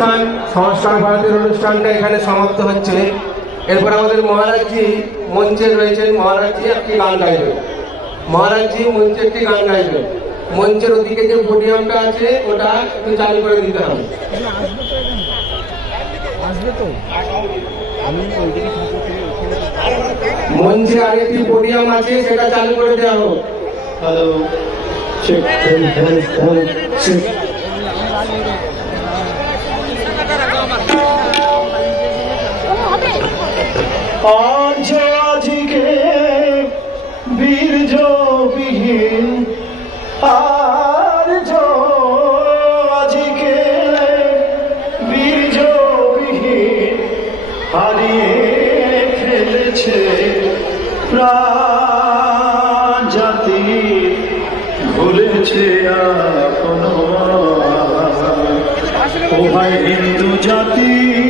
অনুষ্ঠান, সংস্কার ভারতের অনুষ্ঠানটা এখানে সমাপ্ত হচ্ছে। এরপর আমাদের মহারাজজি মঞ্চে রয়েছেন। মহারাজজি একটি গান গাইবেন। মহারাজজি মঞ্চে একটি গান গাইবেন। মঞ্চের ওদিকে যে পোডিয়ামটা আছে, ওটা একটু চালু করে দিতে হবে। মঞ্চে আগে একটি পোডিয়াম আছে, সেটা চালু করে দেওয়া হোক। হ্যালো আজ আজকে বিহীন আজ আজকে বীর্য বিহীন হারিয়ে ফেলেছে প্রাণ জাতি ভুলেছে আপন ও ভাই হিন্দু জাতি।